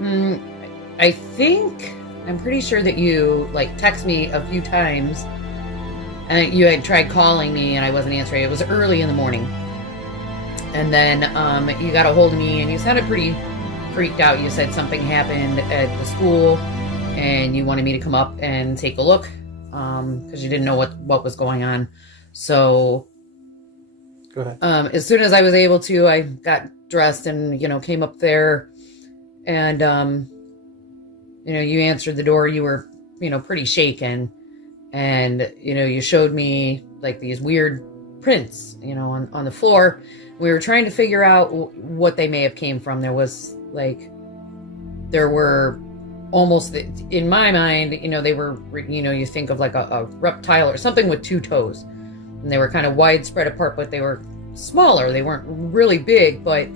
Mm, I think I'm pretty sure that you like text me a few times, and you had tried calling me, and I wasn't answering. It was early in the morning, and then you got a hold of me, and you sounded pretty freaked out. You said something happened at the school, and you wanted me to come up and take a look because you didn't know what was going on. So Go ahead. as soon as I was able to, I got dressed and came up there, and you answered the door. You were pretty shaken, and you showed me like these weird prints on the floor. We were trying to figure out what they may have came from. There were almost, in my mind, they were, you think of like a reptile or something with two toes, and they were kind of widespread apart, but they were smaller. They weren't really big, but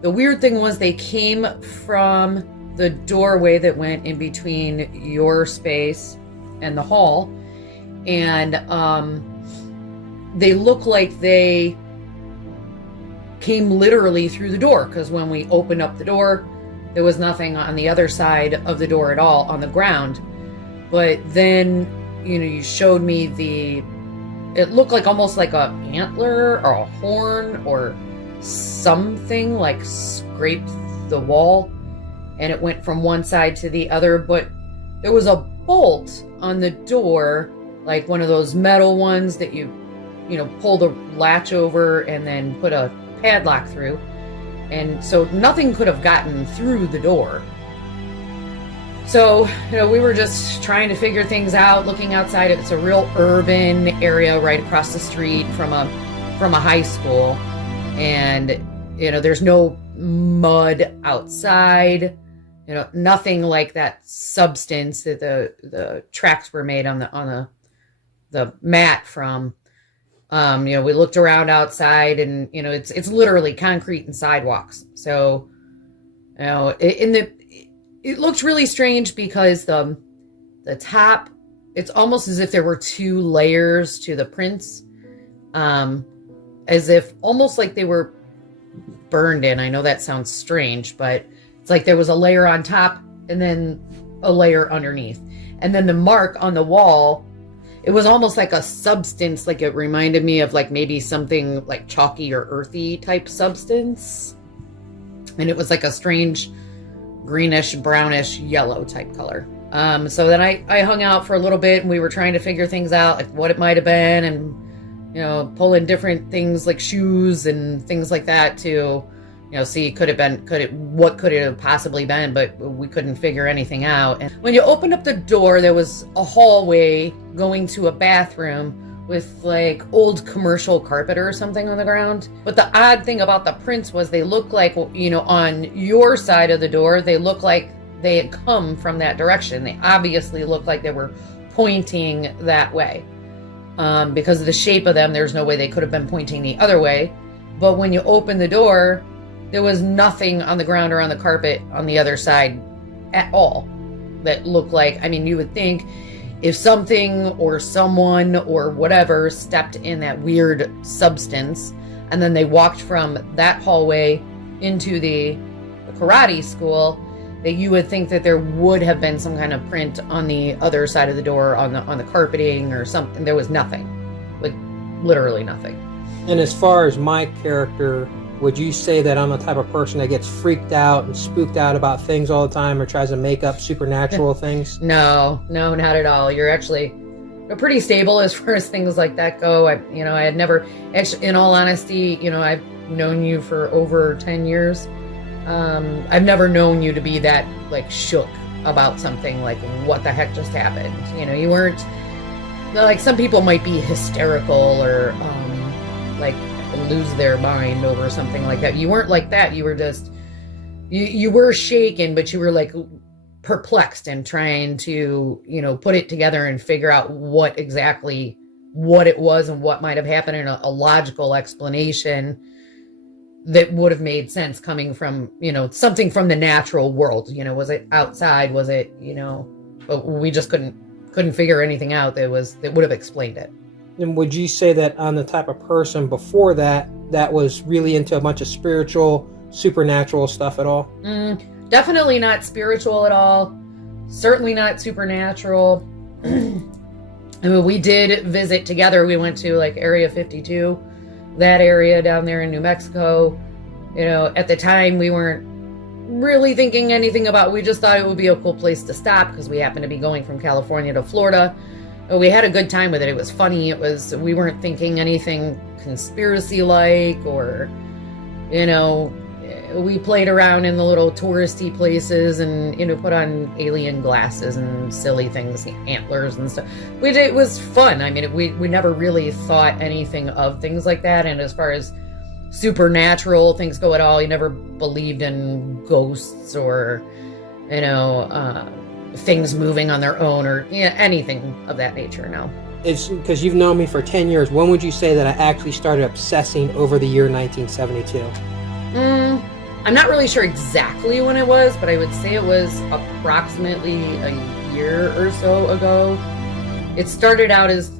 the weird thing was they came from the doorway that went in between your space and the hall, and they look like they came literally through the door, because when we opened up the door, there was nothing on the other side of the door at all on the ground. But then you showed me it looked like almost like a antler or a horn or something like scraped the wall, and it went from one side to the other. But there was a bolt on the door, like one of those metal ones that you pull the latch over and then put a padlock through, and so nothing could have gotten through the door. So we were just trying to figure things out, looking outside. It's a real urban area right across the street from a high school, and there's no mud outside, nothing like that substance that the tracks were made on the mat from. We looked around outside, and it's literally concrete and sidewalks. So it looked really strange because the top, it's almost as if there were two layers to the prints, as if almost like they were burned in. I know that sounds strange, but it's like there was a layer on top and then a layer underneath, and then the mark on the wall, it was almost like a substance, like it reminded me of like maybe something like chalky or earthy type substance. And it was like a strange greenish, brownish, yellow type color. So then I hung out for a little bit, and we were trying to figure things out, like what it might have been, and pull in different things like shoes and things like that to see what could it have possibly been, but we couldn't figure anything out. And when you opened up the door, there was a hallway going to a bathroom with like old commercial carpet or something on the ground. But the odd thing about the prints was they looked like, on your side of the door, they looked like they had come from that direction. They obviously looked like they were pointing that way. Because of the shape of them, there's no way they could have been pointing the other way. But when you open the door, there was nothing on the ground or on the carpet on the other side at all that looked like, you would think if something or someone or whatever stepped in that weird substance, and then they walked from that hallway into the karate school, that you would think that there would have been some kind of print on the other side of the door on the carpeting or something. There was nothing, like literally nothing. And as far as my character, would you say that I'm the type of person that gets freaked out and spooked out about things all the time, or tries to make up supernatural things? No, not at all. You're actually pretty stable as far as things like that go. I had never, actually, in all honesty, I've known you for over 10 years. I've never known you to be that like shook about something, like what the heck just happened. You weren't like some people might be hysterical or like lose their mind over something like that. You weren't like that. You were just you were shaken, but you were like perplexed and trying to put it together and figure out what it was and what might have happened in a logical explanation that would have made sense coming from something from the natural world. Was it outside? Was it but we just couldn't figure anything out that would have explained it. And would you say that I'm the type of person before that was really into a bunch of spiritual, supernatural stuff at all? Definitely not spiritual at all. Certainly not supernatural. I mean, we did visit together. We went to like Area 52, that area down there in New Mexico. You know, at the time we weren't really thinking anything about, we just thought it would be a cool place to stop because we happened to be going from California to Florida. We had a good time with it. It was funny. We weren't thinking anything conspiracy like, or, you know, we played around in the little touristy places and, you know, put on alien glasses and silly things, antlers and stuff. It was fun. I mean, we never really thought anything of things like that. And as far as supernatural things go at all, you never believed in ghosts or, you know, things moving on their own or, you know, anything of that nature. No. It's because you've known me for 10 years. When would you say that I actually started obsessing over the year 1972? I'm not really sure exactly when it was, but I would say it was approximately a year or so ago. It started out as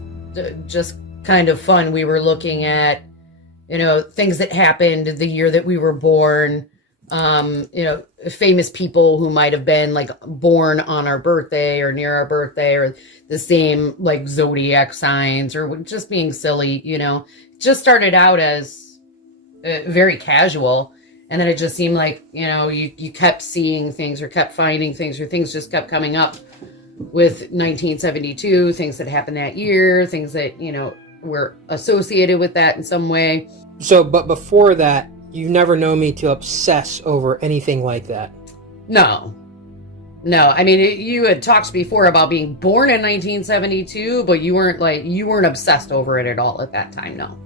just kind of fun. We were looking at, you know, things that happened the year that we were born, you know, famous people who might have been like born on our birthday or near our birthday, or the same like zodiac signs, or just being silly, you know. It just started out as very casual. And then it just seemed like, you know, you kept seeing things or kept finding things, or things just kept coming up with 1972, things that happened that year, things that, you know, were associated with that in some way. So, but before that, you've never known me to obsess over anything like that? No. I mean, you had talked before about being born in 1972, but you weren't obsessed over it at all at that time. No.